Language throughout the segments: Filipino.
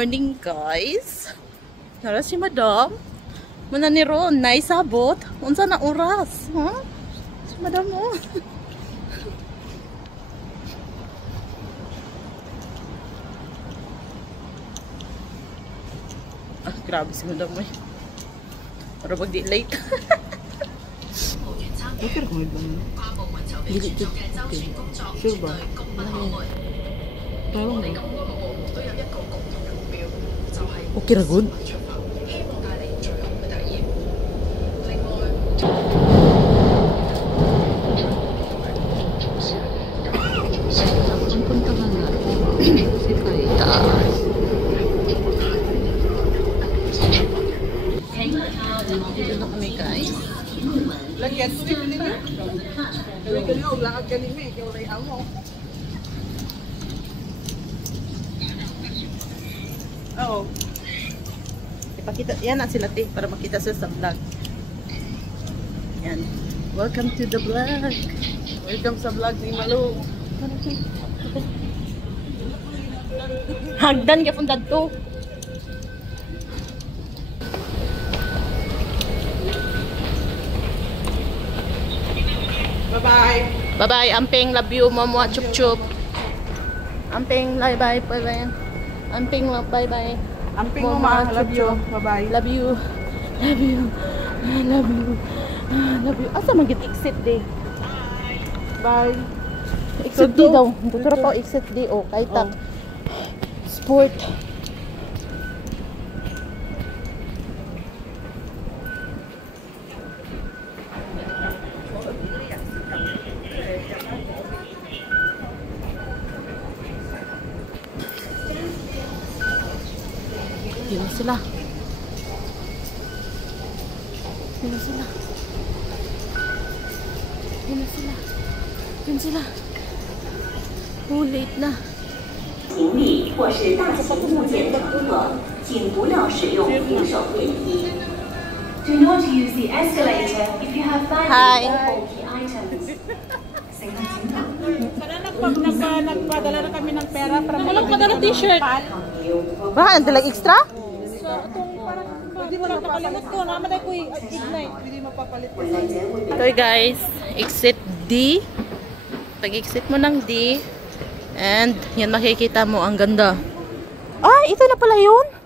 morning, guys. Nara si Madam. Muna ni Ron, naisabot. Unsa na oras? Huh? Si Madam mo. Grabe si Madam mo. Para pag di late. Okay, kung may bang gilid dito. Okay. Sure ba? Parang ba? Okay ra good. Ang punta ka nga. Si Kaita. Dito na kami, guys. Lagyan stick nila. Kaya kayo, lakad ka nila. Kaya wala yung amo. Oo. Ipakita, yan na sila te, para makita sa vlog. Yan. Welcome to the vlog. Welcome sa vlog ni Malu. Hagdan ka punta to. Bye-bye. Bye-bye, Amping. Love you, Momo. Chup-chup. Amping, bye-bye. Bye-bye. Amping, bye-bye. Amping mo ma. Love you. Bye-bye. Love you. Love you. Love you. Love you. Asa mag-exit day? Bye. Exit day daw. Tuturo pa exit day. Oh, kahit tak. Sport. Yun na sila. Yun na sila. Yun na sila. Yun sila. Oh, late na. 行李或是大型物件乘客，请不要使用扶手电梯。Do not use the escalator if you have Hi. baggage or bulky items. Nagpadala na kami ng pera para Nagpadala t-shirt. Ba, ang dalang extra? Hindi mo lang nakalimot ko. Naman ay ko ignite. Hindi mapapalit. Ito guys, exit D. Pag-exit mo ng D, and yan makikita mo, ang ganda. Ah, ito na pala yun?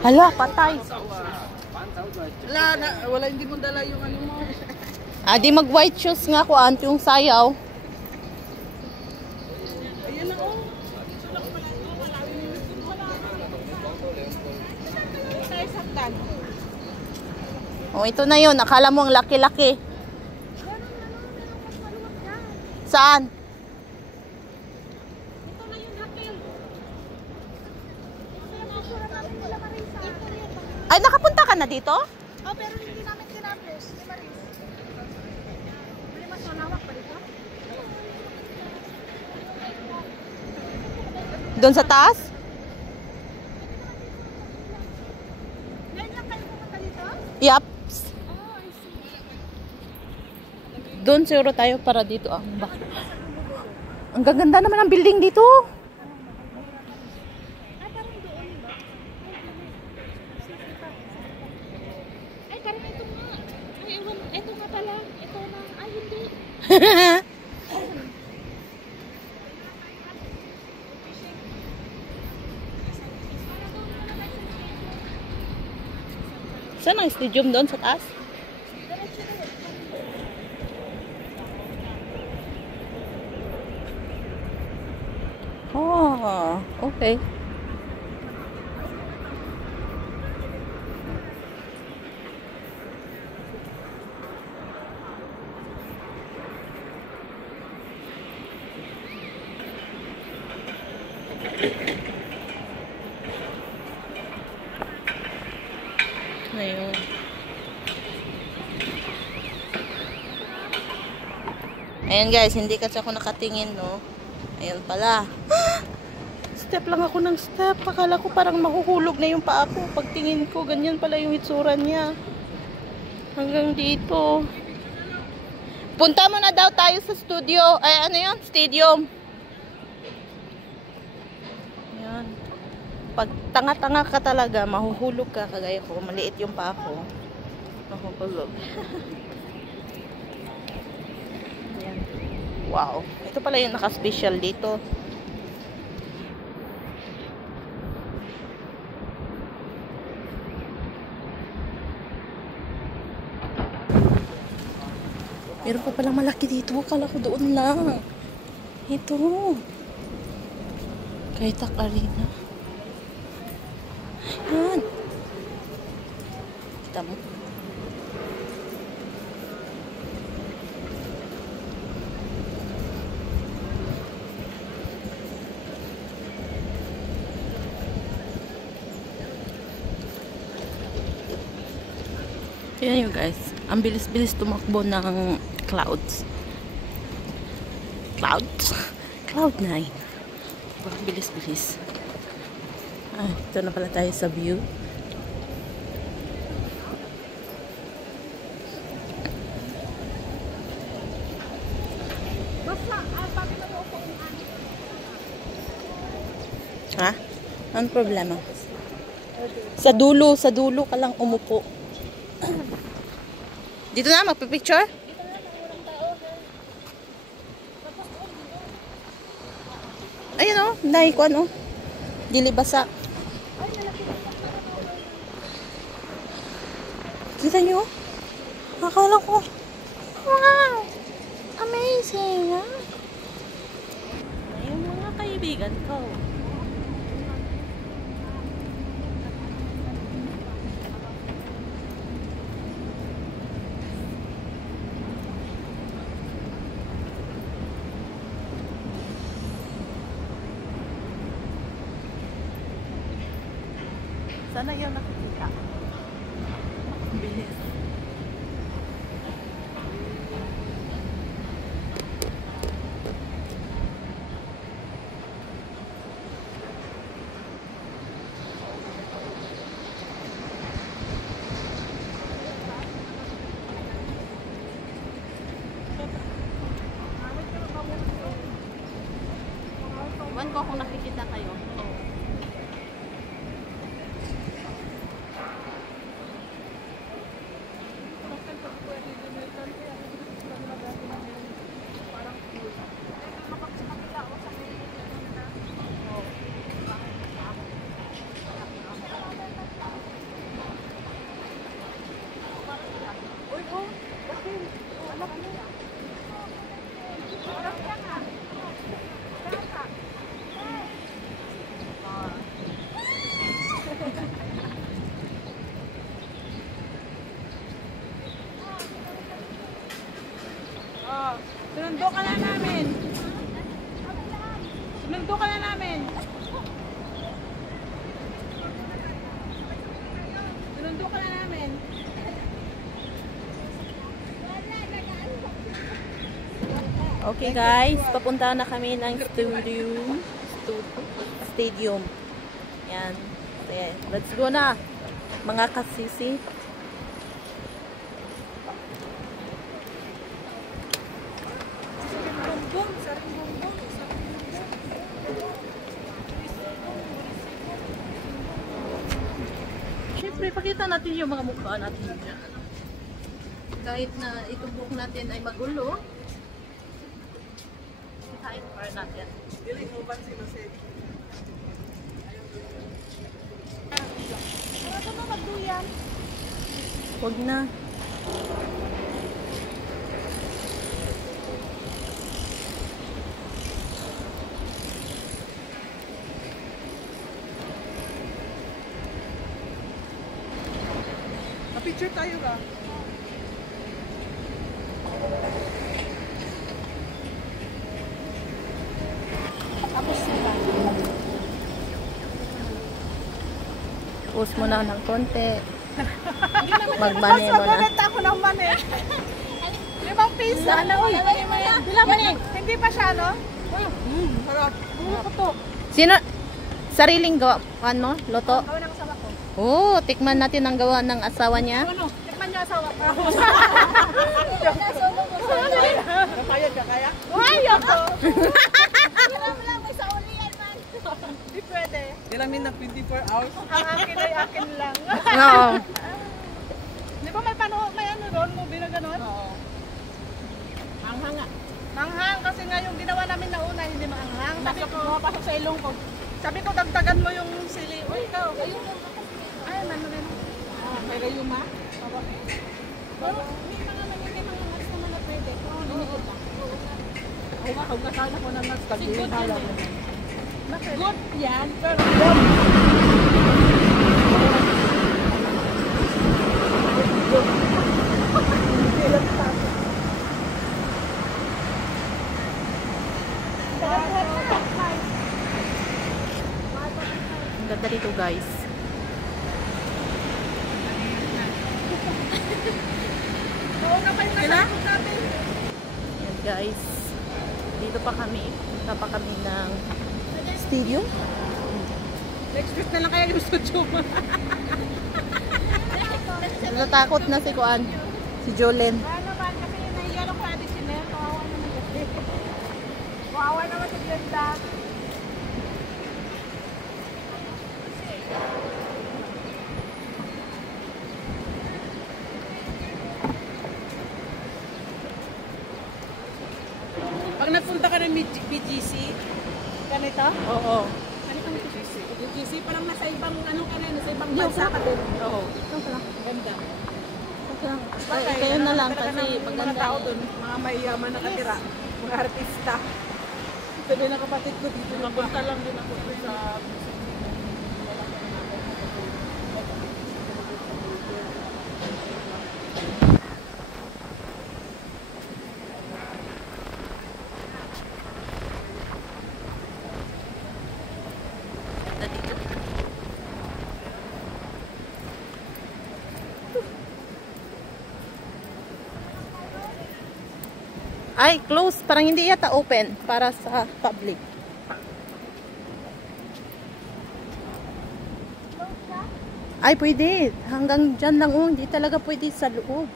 Hala, patay. Wala hindi mo dala yung ano mo. Ah, di mag white shoes nga ko anto yung sayaw. Ayun na oh. Oh, ito na yun. Akala mo ang laki-laki. Saan? Ay, nakapunta ka na dito? Oh, pero hindi namin tinapos. Di ba rin? Hindi mas malawak pa dito? Doon sa taas? Ngayon lang kayo pumunta dito? Yup. Oh, I see. Doon siguro tayo para dito. Ah, ang gaganda naman ang building dito. Ay, parang doon ba? Ay, parang ito nga. Ay, ewan, ito nga pala. Ito na. Ay, hindi. Saan ang stadium doon sa taas? Oh, okay. Ayun. Ayan guys, hindi kasi ako nakatingin, no? Ayan pala. step lang ako ng step. Akala ko parang mahuhulog na yung paa ko. Pagtingin ko, ganyan pala yung itsura niya. Hanggang dito. Punta mo na daw tayo sa studio. Ay, ano yun? Stadium. Yan. Pag tanga-tanga ka talaga, mahuhulog ka. Kagaya ko, maliit yung paa ko. Mahuhulog. Yan. Wow. Ito pala yung naka-special dito. Meron pa palang malaki dito. Kala ko doon lang. Ito. Kaitak Arena. Yan. Kita mo. Yan yun guys. Ang bilis-bilis tumakbo ng clouds. Clouds? Cloud9. Ang bilis-bilis. Ah, ito na pala tayo sa view. Ha? Anong problema? Sa dulo ka lang umupo. Dito na, magpipicture? Ayun o, dahil ko ano. Dili basa. Kita nyo? Akala ko. Wow! Amazing, ha? Ayun mga kaibigan ko. Sana yung nakikita. Bilis. Iwan ko kung nakikita kayo. Sinundo ka na namin. Sinundo ka na namin. Sinundo ka na namin. Okay guys, papunta na kami ng stadium. Yan. Okay, let's go na. Mga kasisi. Siyempre, pakita natin yung mga mukha natin. Kahit na itong buhok natin ay magulo, kahit par natin. Dili mo ba sila said? Para ka na magduyan. Huwag na. Picture tayo ba? Tapos sila. Post mo na ng konti. Magmane mo na. Mas ako ng mani. 5 piso. Sana ko. Bila mani. Hindi pa siya, no? Harap. Sino? Sariling gawa, ano, loto? Gawa ng asawa ko. Oh, tikman natin ang gawa ng asawa niya. Ano? Tikman niyo asawa ko. Kapayag ka kaya? Ay, ako! Hirap lang, may saulian man. Hindi pwede. Nilamin ng 24 hours. Ang akin ay akin lang. Oo. Di ba may panood, may ano doon, movie na gano'n? Oo. Ang hanga. Manghang, kasi nga yung ginawa namin na una, hindi maanghang. Sabi ko, pasok sa ilong ko. Sabi ko, dagdagan mo yung sili. Uy, ikaw, ayun lang. Ay, man. May rayuma. Pero may mga mas naman na pwede. Oo, niniod lang. Ay, kung nasana ko na mas pag-iin halang. Good yan, pero Ang ganda dito, guys. oo na pa yung nasakot natin. Yan, guys. Dito pa kami. Punta pa kami ng stadium. Next week na lang kaya yung studio mo. Natatakot na si Kuan. Si Jolene. Ano man, kasi nahiya lang ko ate si Mel. Kawawa naman kasi. Kawawa naman si Glenda. Pag nagpunta ka ng BGC, Ganito? oo. Ano kang BGC. BGC, parang nasa ibang, ano ka na, nasa ibang bansa ka din. Oo. Ganda. Ay, kayo na lang Talaga kasi ng maganda. mga tao doon, mga mayayaman na katira, mga artista. Ito din ang kapatid ko dito. Napunta lang din ako sa Ay, close. Parang hindi yata open para sa public. Ay, pwede. Hanggang dyan lang. Hindi talaga pwede sa loob.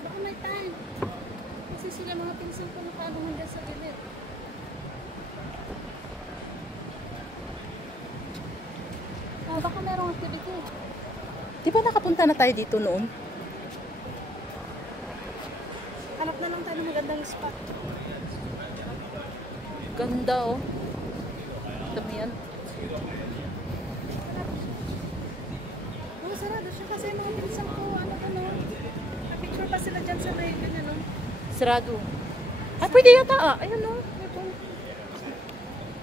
Baka may time. Kasi sila mga pinsan ko nakaanungan dyan sa gilid. Baka merong activity. Di ba nakapunta na tayo dito noon? Hanap na lang tayo ng magandang spot. Ganda, oh. Dami yan. Oh, sarado siya kasi mga pinsan ko, na-picture pa sila dyan sa may ganyan, no? Sarado. Ah, pwede yata, ah. Ayun, oh.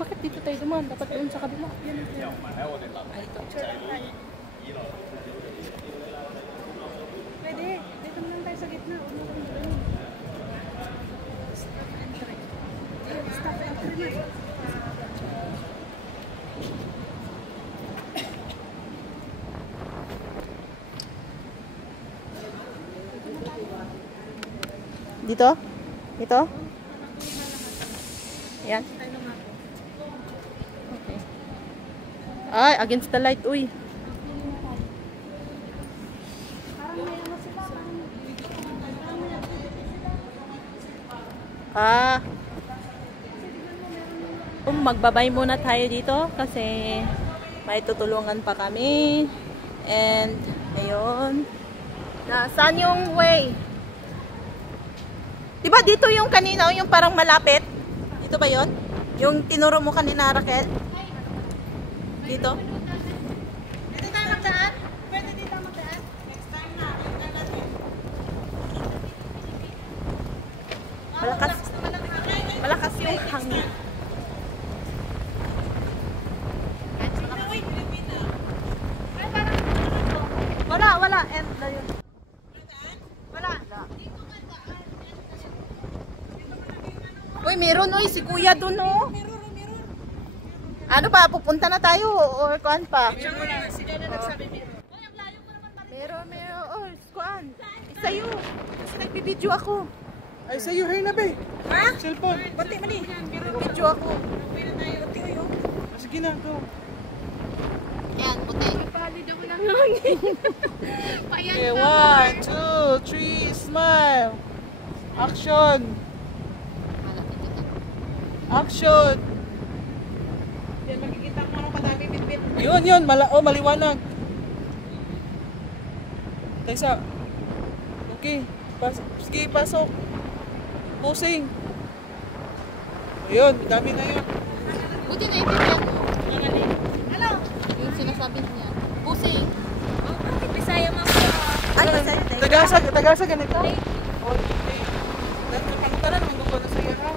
Bakit dito tayo dumaan? Dapat doon sa kabila. Yan ang yan. Ay, ito. Picture lang tayo. Pwede. Dito na lang tayo sa gitna. Huwag mo kami doon. Stop entry. Stop entry na. Dito? Dito? Yan. Okay. Ay, against the light, uy. Ah. Magbabay muna tayo dito kasi may tutulungan pa kami. And, ayun. Nasaan yung way? Diba dito yung kanina, yung parang malapit? Dito ba yon? Yung tinuro mo kanina, Raquel? Dito? Dito tayo magdaan? Pwede dito magdaan? Next time na. Malakas. Malakas yung hangin. Wala. End na yun. Wala. Uy, meron uy, si kuya dun oh. Ano pa, pupunta na tayo or kuan pa? Meron. Oh, kuan. Sa'yo. Kasi nagbibideo ako. Ay, sa'yo rin na, be. Ha? Cellphone. Pati mali. Video ako. Sige Sige na, go. Yan, puti. Palid ako ng hangin. Payan Okay, ka. 1, 2, 3, smile. Action. Malaki dito. Action. Yan, makikita mo anong kadami bitbit. Yun, maliwanag. Taysa. Okay, sige, pasok. Pusing. Ayun, dami na yun. Buti na intindihan mo. Ano? Yung sinasabi niya. Pusing. Bisaya mo. Ay, masaya. Tagalsa ganito. Oh, okay. Dahil pangutaran, magbubuo na sa'yo ha.